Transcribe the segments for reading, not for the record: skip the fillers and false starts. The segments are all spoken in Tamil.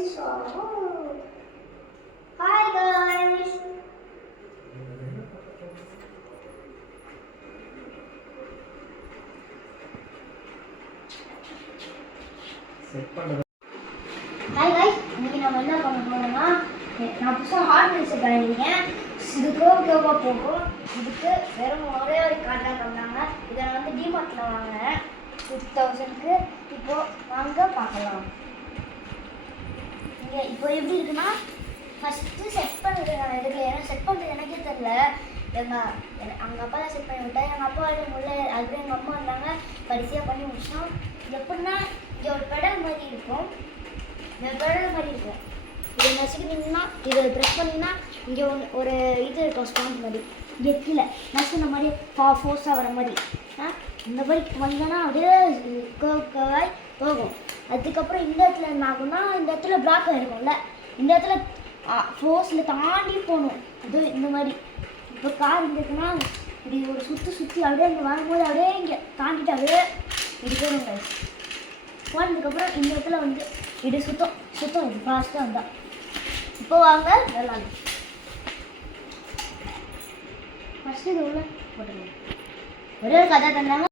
Hi guys. Hi guys, இன்னைக்கு நம்ம என்ன பண்ண போறோம்னா நான் புதுசாக ஹார்ட்வேர் செட் பண்ணிருக்கேன். இது கோவா போகும். இதுக்கு வெறும் ஒரே ஒரு கார்டு தான் பண்ணாங்க. இதை நான் வந்து டிமார்ட்ல வாங்கினேன் 6000க்கு. இப்போ வாங்க பார்க்கலாம். இங்கே இப்போ எப்படி இருக்குன்னா ஃபஸ்ட்டு செட் பண்ணுறது நான் எடுக்கல. ஏன்னா செட் பண்ணுறது எனக்கே தெரில. அவங்க அப்பா தான் செட் பண்ணி விட்டேன். எங்கள் அப்பா உள்ள அதுவே எங்கள் அம்மா இருந்தாங்க. கடைசியாக பண்ணி முடிச்சோம். எப்படின்னா இங்கே ஒரு பெடல் மாதிரி இருக்கும். இந்த பெடல் மாதிரி இருக்கும். இதை நசுக்கினீங்கன்னா இதை ப்ரெஸ் பண்ணிங்கன்னா இங்கே ஒரு இது இருக்கும் ஸ்பாண்ட் மாதிரி. இங்கே கீழே நசுக்கின மாதிரி ஃபோர்ஸாக வர மாதிரி இந்த மாதிரி வந்தோன்னா அப்படியே கர்வாய் போகும். அதுக்கப்புறம் இந்த இடத்துல என்ன ஆகும்னா இந்த இடத்துல பிளாக் ஆகிருக்கும்ல, இந்த இடத்துல ஃபோர்ஸில் தாண்டி போகணும். அது இந்த மாதிரி இப்போ கார் இருந்துக்குன்னா இப்படி ஒரு சுற்றி அப்படியே இங்கே வரும்போது அப்படியே இங்கே தாண்டிட்டு அப்படியே இப்படி போகணுங்க. போனதுக்கப்புறம் இந்த இடத்துல வந்து இப்படி சுத்தம் இது ஃபாஸ்ட்டாக வந்தால். இப்போ வாங்க விளாடு. ஃபஸ்ட்டு இது உள்ள போட்டுருங்க. ஒரே ஒரு கதை தந்தாங்க.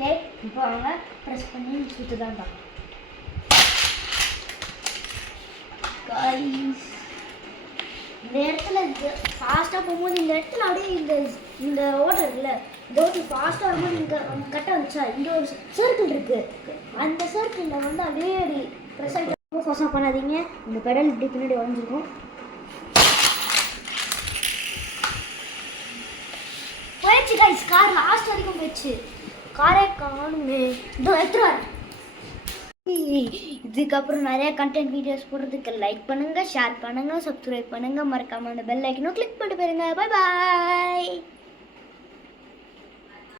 ஓகே, இப்போ வாங்க ப்ரெஸ் பண்ணி சுற்று தான் பார்க்கலாம். இந்த இடத்துல இருக்கு ஃபாஸ்ட்டாக போகும்போது இந்த இடத்துல அப்படியே இந்த ஓட்டர் இருக்குல்ல, இந்த ஓட்டர் ஃபாஸ்ட்டாக வரும்போது இங்கே கரெக்டாக வந்துச்சா இங்கே ஒரு சர்க்கிள் இருக்குது. அந்த சர்க்கிளில் வந்து அப்படியே அப்படி ப்ரெஸ் ஆகிட்டு ரொம்ப ஃபாஸ்ட்டாக பண்ணாதீங்க. இந்த பெடல் இப்படி பின்னாடி உடஞ்சிருக்கும். போயிடுச்சு கைஸ், கார் லாஸ்ட் வரைக்கும் போயிடுச்சு. காரே காணுமே. இதோ எடுத்துருவார். இதுக்கப்புறம் நிறைய கண்டென்ட் வீடியோஸ் போடுறதுக்கு லைக் பண்ணுங்கள், ஷேர் பண்ணுங்கள், சப்ஸ்கிரைப் பண்ணுங்கள். மறக்காமல் அந்த பெல் ஐக்கனும் கிளிக் பண்ணிட்டு போயிருங்க. பாய் பாய்.